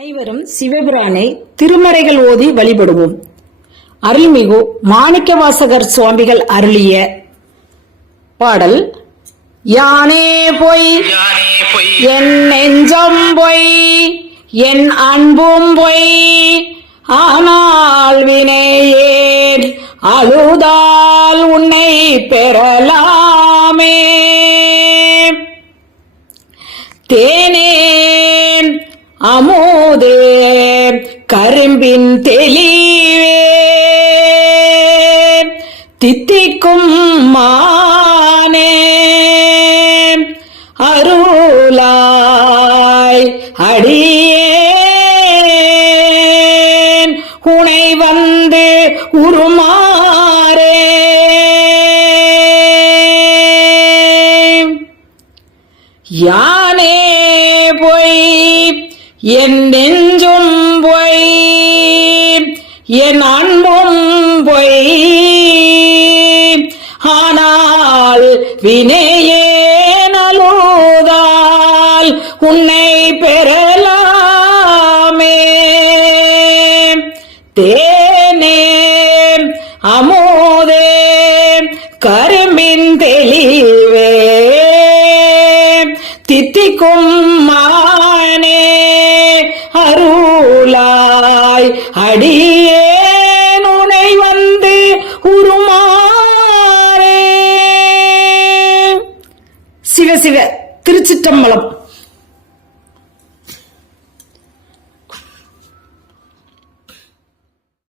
அனைவரும் சிவபிரானை திருமறைகள் ஓதி வழிபடுவோம். அருள்மிகு மாணிக்கவாசகர் சுவாமிகள் அருளிய பாடல். யானே பொய் என் நெஞ்சம் பொய் என் அன்பும் பொய் ஆனால் வினையேன் அழுதால் உன்னை பெறலாமே. தேனேன் அமுதே கரும்பின் தெளிவே தித்திக்கும் மானே அருளாய் அடியேன் உனை வந்து உருமாறே. யானே பொய் என் நெஞ்சும் பொய் என் அன்பும் பொய் ஆனால் வினையேன் அழுதால் உன்னை பெறலாமே. தேனே அமுதே கரும்பின் தெளிவே தித்திக்கும் மானே அருளாய் அடியேன் உனை வந்து உருமாறே. சிவ சிவ. திருச்சிற்றம்பலம்.